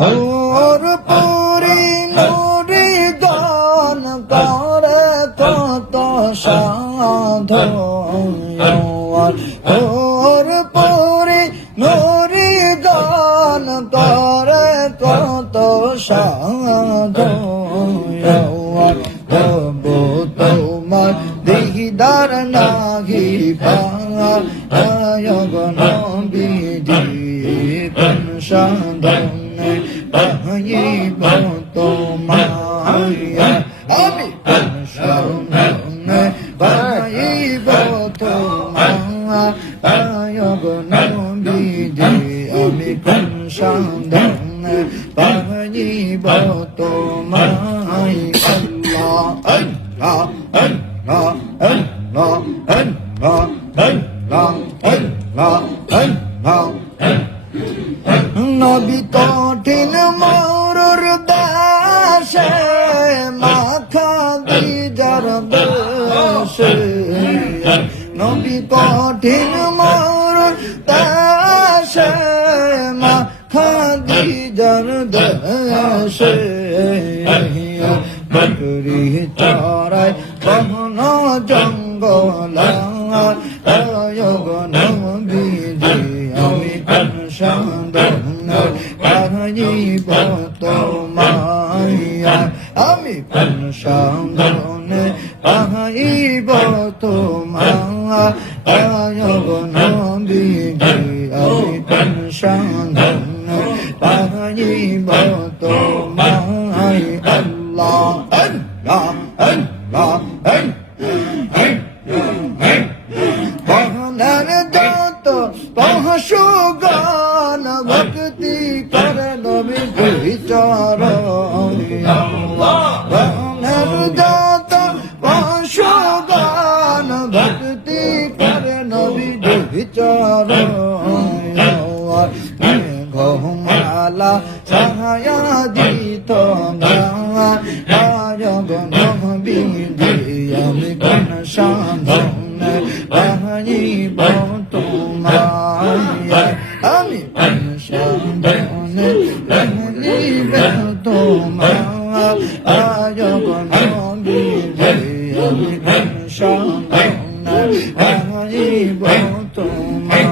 ওর পুরি নুরি গান করে কত সাধন ওর পুরি নুরি গান করে কত সাধন তোমার দিদার নাহি পায় গো নবীজি কোন সাধন পাইব তোমায় আমি কোন সাধন পাইব তোমায় পায় গো নবীজি আমি কোন সাধন পাইব তোমায় আল্লাহ আল্লাহ আল্লাহ আল্লাহ আল্লাহ আল্লাহ আল্লাহ নবী কঠিন মরুর দাসে মাখা দিজার দেশে নবী কঠিন মরুর দাসে মাখা দিজার দেশে বকরি চড়ায় বহন জঙ্গল নবীজি আমি কোন সাধন পাইব তোমায় আমি কোন সাধন পাইব তোমায় নবীজি আমি কোন সাধন পাইব তোমায় আল্লাহ আল্লাহ আল্লাহ বহনের যত পশুগান ভক্তি করে নবী চরণ বহনের যত পশুগান ভক্তি করে নবী চরণ ঘুমালা ছায়া দিত আমি কোন সাধন পাইব তোমায় আমি কোন সাধন পাইব তোমায় আমি কোন সাধন পাইব তোমায়